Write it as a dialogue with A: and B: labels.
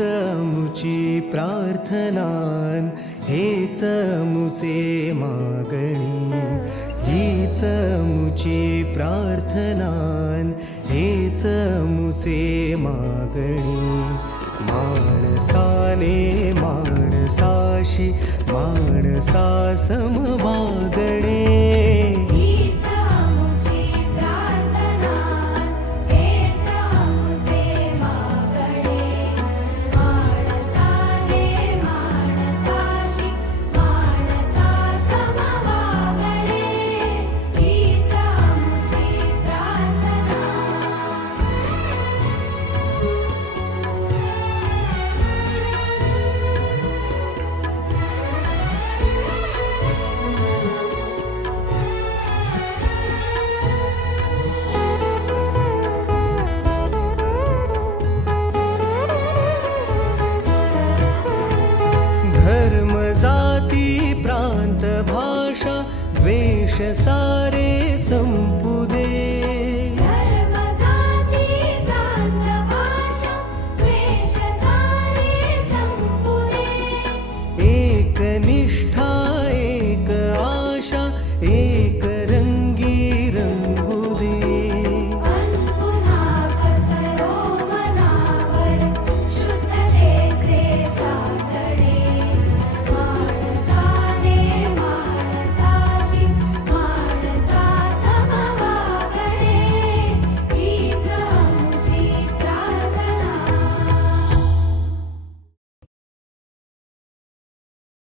A: मुची प्रार्थना हे चमुचे मागणी ही चमची प्रार्थना हे चमुचे मागणी माणसाने माणसाशी माणसासम मागणे सारे सम्पुदे एकनिष्ठा